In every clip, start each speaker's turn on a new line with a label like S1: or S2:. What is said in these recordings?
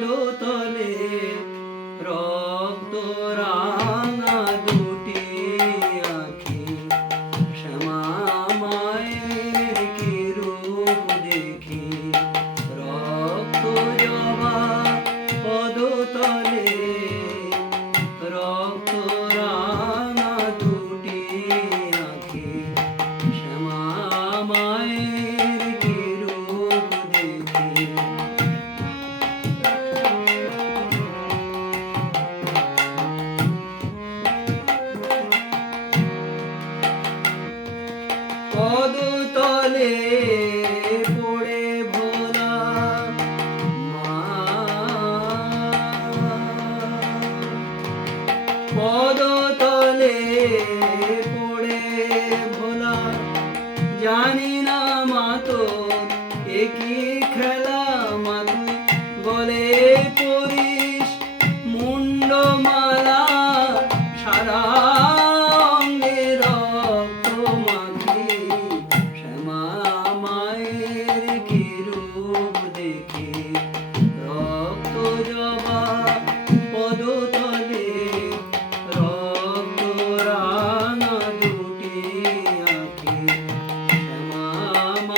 S1: Salud. পদতলে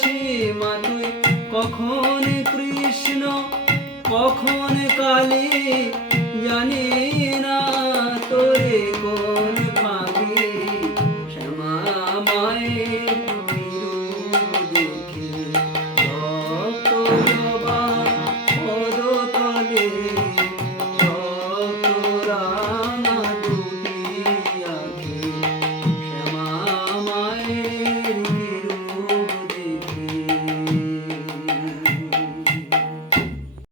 S1: সীমা তুই কখন কৃষ্ণ কখন কালী? জানি না তোরে কোন পাখি শ্যামা মায়ের দুঃখী।